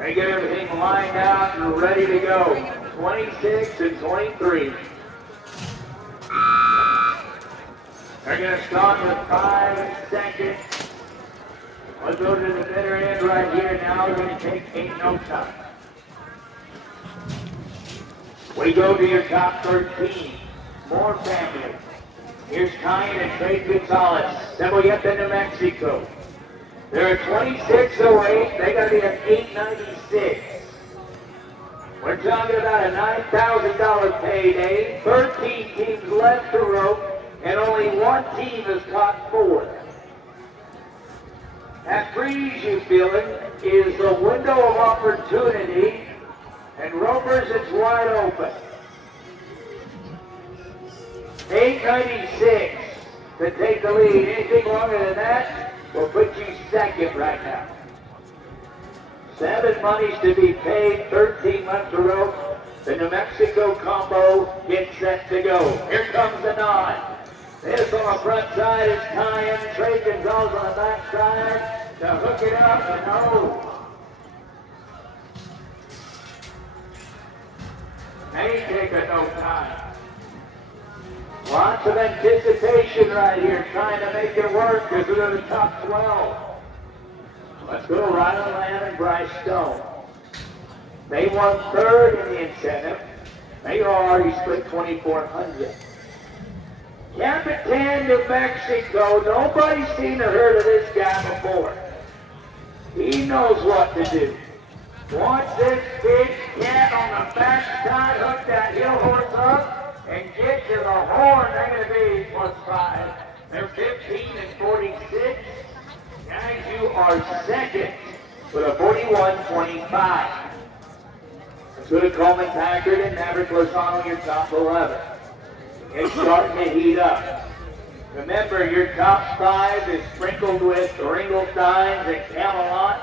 They get everything lined out and ready to go. 26 and 23. They're going to start with 5 seconds. We'll go to the bitter end right here. Now we're going to take 8 no time. We go to your top 13. More families. Here's Kyan and Trey Gonzalez. Cebolleta, New Mexico. They're at 26.08. They got to be at 8.96. We're talking about a $9,000 payday. 13 teams left to rope, and only one team has caught 4. That freeze you feeling is the window of opportunity, and ropers, it's wide open. 8.96 to take the lead. Anything longer than that will put you second right now. 7 monies to be paid, 13 left to rope. The New Mexico combo gets set to go. Here comes the nod. This on the front side is Kyan. Trey Gonzalez on the back side to hook it up and no. They take a no time. Lots of anticipation right here, trying to make it work because they're the top 12. Let's go to Rylan Lamb and Bryce Stone. They won 3rd in the incentive. They already split 2,400. Capitan, New Mexico. Nobody's seen or heard of this guy before. He knows what to do. Once this big cat on the backside, hook that hill horse up and get to the horn, they're going to be +5. They're 15 and 46. Guys, you are second with a 41-25. Let's go to Coleman Packard and Maverick Lozano, your top 11. It's starting to heat up. Remember, your top 5 is sprinkled with Ringelsteins and Camelot.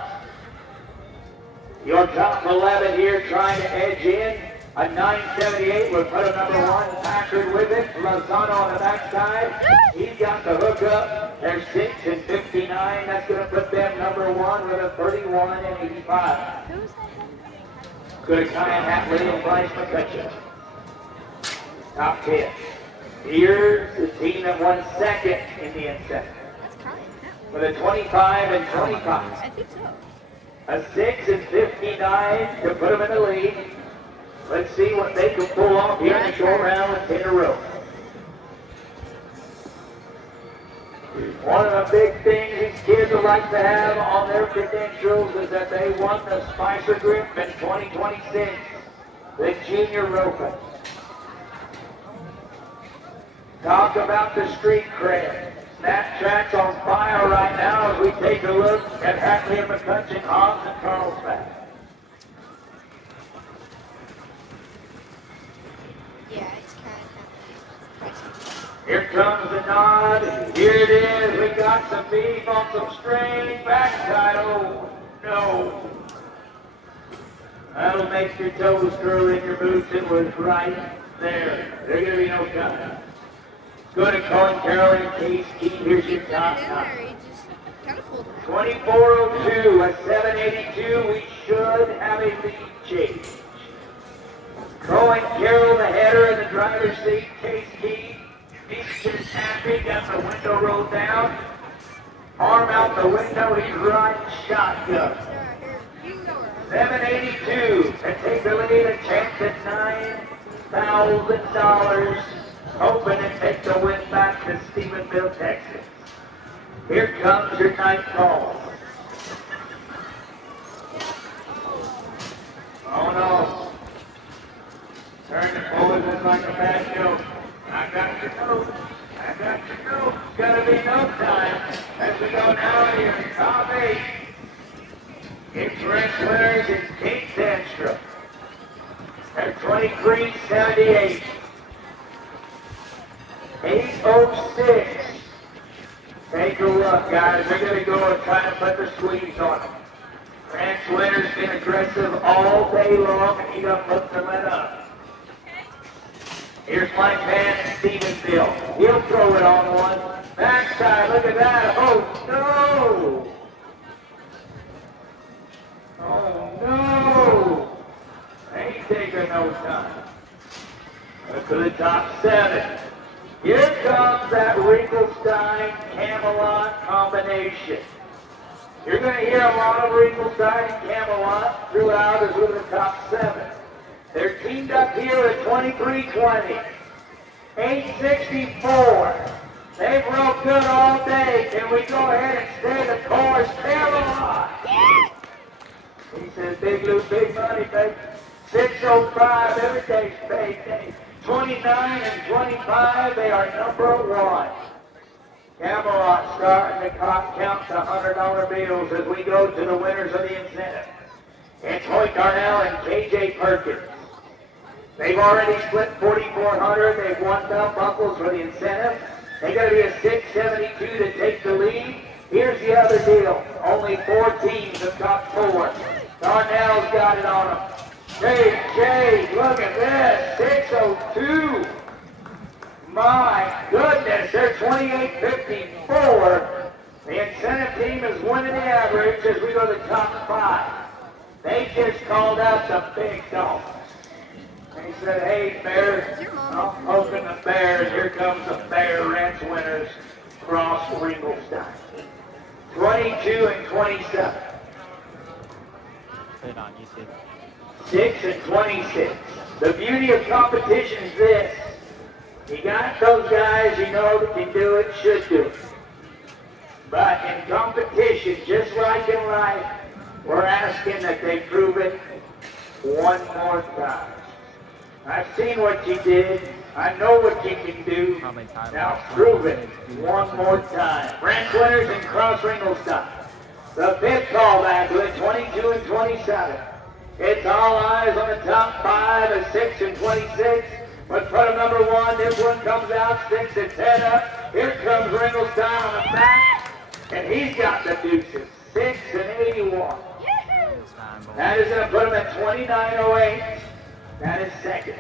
Your top 11 here trying to edge in. A 978 would put a number 1 Packard with it. Lozano on the backside. He's got the hook up. They're 6 and 59. That's going to put them number 1 with a 31 and 85. Good to Kyan Hatley and Bryce McCutcheon. Top 10. Here's the team that won 2nd in the incentive. With a 25 and 25. I think so. A 6 and 59 to put them in the lead. Let's see what they can pull off here in the short round with 10 in a row. One of the big things these kids would like to have on their credentials is that they won the Spicer Gripp in 2026, the junior roping. Talk about the street cred. Snapchat's on fire right now as we take a look at Hatley and McCutcheon, Hobbs and Carlsbad. Yeah, it's kind of Here comes the nod. Here it is. We got some beef on some string. Backside. Oh, no. That'll make your toes curl in your boots. It was right there. There's going to be no time. Go to Colin Carroll and Case Key. Here's your top 9. 24:02, a 7:82. We should have a lead change. Cohen Carroll, the header in the driver's seat. Case Key. He's just happy. Got the window rolled down. Arm out the window. He's riding shotgun. 7:82 and take the lead. A chance at $9,000. Hoping to take the win back to Stephenville, Texas. Here comes your night call. Oh no. Turn the forward just like a bad joke. I got your note. I got your note. Gotta be no time. As we go now to your top 8. It's wrestlers and Kate Sandstrom. They're 23.78. 8:06. Take a look, guys. They're going to go and try to put the squeeze on them. Ranch Winter's been aggressive all day long, and he done put the let up. Here's Mike Van and Stephenville. He'll throw it on one. Backside, look at that. Oh, no! Oh no! Ain't taking no time. Look to the top 7. Here comes that Ringelstein Camelot combination. You're going to hear a lot of Ringelstein and Camelot throughout as we're the top 7. They're teamed up here at 23-20. 864. They've rode good all day. Can we go ahead and stay the course? Camelot! He says, big loot, big money, baby. 605, every day's payday. 29 and 25, they are number 1. Camelot starting to count the $100 bills as we go to the winners of the incentive. It's Hoyt Darnell and KJ Perkins. They've already split 4,400. They've won belt buckles for the incentive. They got to be a 672 to take the lead. Here's the other deal. Only 4 teams have got 4. Darnell's got it on them. KJ, look at this. 602. My goodness, they're 28.54. The incentive team is winning the average as we go to the top 5. They just called out the big dog. They said, hey, Bears, I'm poking the Bears. Here comes the Bear Ranch winners across Ringelstein. 22 and 27. Put it on YouTube. 6 and 26. The beauty of competition is this. You got those guys you know that can do it, should do it. But in competition, just like in life, we're asking that they prove it one more time. I've seen what you did. I know what you can do. Now prove it one more time. Branch winners in Cross Ringelstein. The 5th callback with 22 and 27. It's all eyes on the top 5 at 6 and 26. But front of number 1, this one comes out 6 and 10 up. Here comes Ringelstein on the back. And he's got the deuces. 6 and 81. That is going to put him at 29.08. That is second.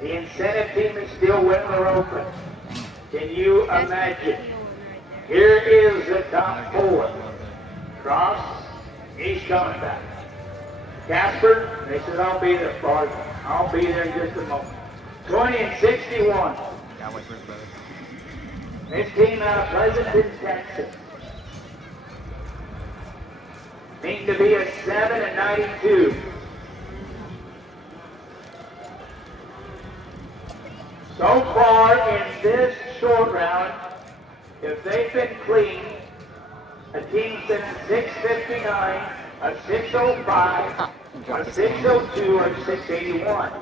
The incentive team is still winning the open. Can you imagine? Here is the top 4. Cross, he's coming back. Casper, they said, I'll be there, Bart. I'll be there in just a moment. 20 and 61. This team out of Pleasanton, Texas. Needs to be a 7 and 92. So far in this short round, if they've been clean, a team's been 659, a 605, a 602, or a 681.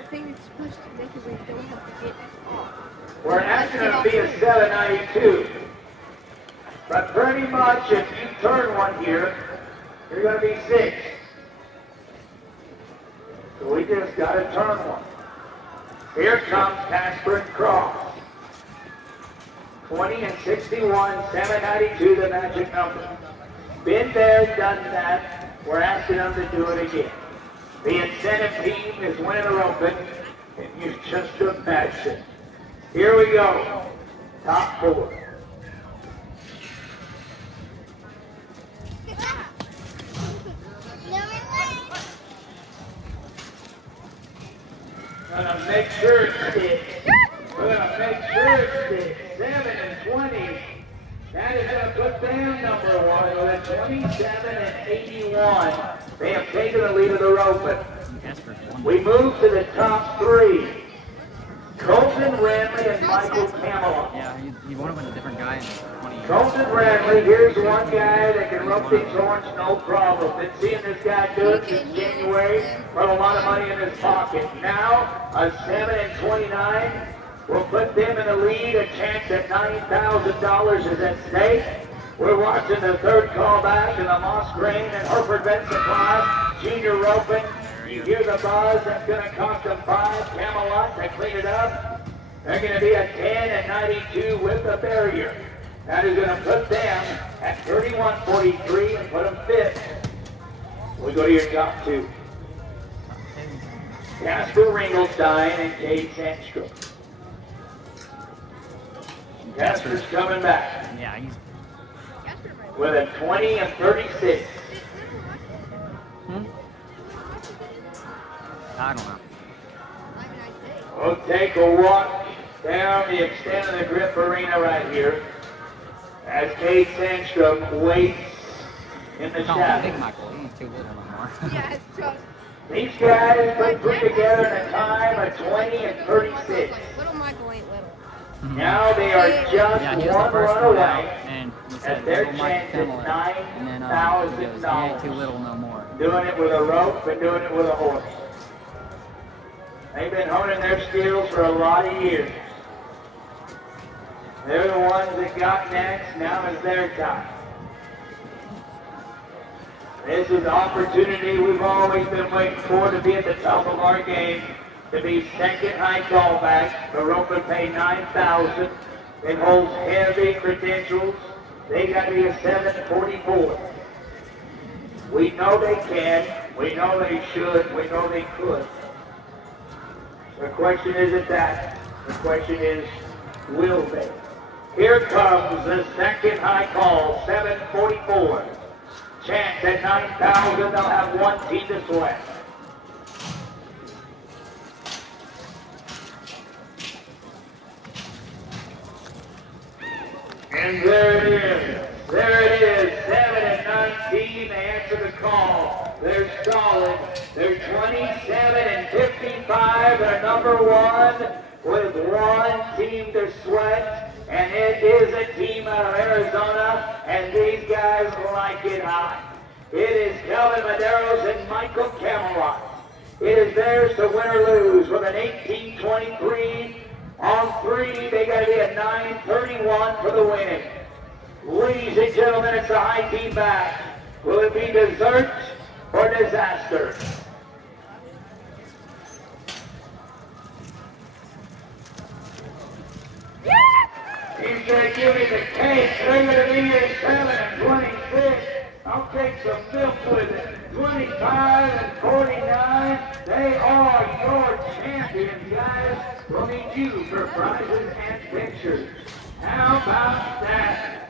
I think it's supposed to make it where you don't have to get off. We're asking them to be a 792. But pretty much if you turn one here, you're going to be 6. So we just got to turn one. Here comes Casper and Cross. 20 and 61, 792, the magic number. Been there, done that. We're asking them to do it again. The incentive team is winning the open, and you just imagine. Here we go. Top 4. Gonna make sure it sticks. We're gonna make sure it sticks. 7 and 20. That is gonna put them number 1 with a 27 and 81. They have taken the lead of the open. We move to the top 3. Colton Ranley and Michael Camelot. Yeah, he won it with a different guy in 20 years. Colton Ranley, here's one guy that can rope these horns no problem. Been seeing this guy do it since January, put a lot of money in his pocket. Now, a 7 and 29 will put them in the lead. A chance at $9,000 is at stake. We're watching the 3rd callback in the Moss Grain and Hereford Vet Supply Junior Roping. You hear the buzz, that's going to cost them 5. Camelot to clean it up. They're going to be a 10 and 92 with the barrier. That is going to put them at 31.43 and put them 5th. We go to your top 2. Casper Ringelstein and Kate Sandstrom. Casper's coming back. Yeah, he's... Casper might with a 20 and 36. I don't know. We'll take a walk down the extent of the Grip Arena right here as Kate Sandstrom waits in the No, Big shadows. Michael, he's too little anymore. Yeah, it's just. These guys put together in a time of 20 and 36. Little Michael ain't little. Now they are just Yeah, he was the one first run one out, away, and he and said, their little Mike chance is Pimela. And then he goes, he ain't too $9,000. little no more. Doing it with a rope and doing it with a horse. They've been honing their skills for a lot of years. They're the ones that got next. Now is their time. This is the opportunity we've always been waiting for to be at the top of our game, to be second high callback. The rope would pay $9,000. It holds heavy credentials. They got to be a 744. We know they can. We know they should. We know they could. The question isn't that. The question is, will they? Here comes the second high call, 744. Chance at 9,000, they'll have one team to select. And there it is. There it is, 7 and 19. They answer the call. They're solid. They're 27 and 55. They're number one with one team to sweat. And it is a team out of Arizona, and these guys like it hot. It is Calvin Maderos and Michael Camelot. It is theirs to win or lose with an 18-23. On three, they got to be a 9-31 for the win. Ladies and gentlemen, it's the high team back. Will it be dessert or disaster? He's going to give me the cake. They're going to be here 7 and 26. I'll take some milk with it. 25 and 49. They are your champions, guys. We'll need you for prizes and pictures. How about that?